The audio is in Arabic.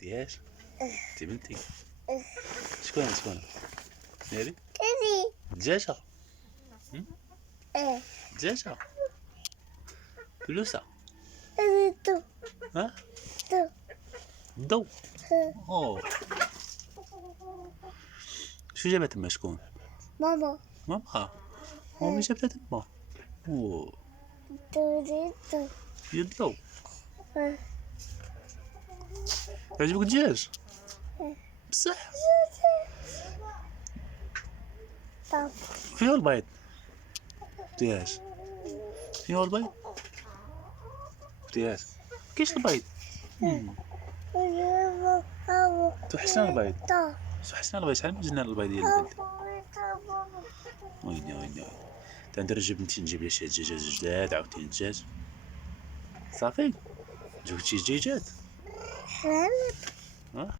دياش. انت بنتي. شكون هذه؟ دجاجة. دجاجة فلوسة. ها الضو. اوه شو جابها تما؟ شكون؟ ماما ماما جابتها تما. اوه يضلو. يعجبك الدجاج بصح؟ فين هو البيض؟ دجاج فين هو البيض؟ دجاج كاينش البيض. توحشنا البيض. توحشنا البيض. شحال من جبنا البيض ديال البنت. ويني تندرج بنتي نجيب لها شي دجاجات جداد عاوتاني دجاج صافي. جبتي دجاجات.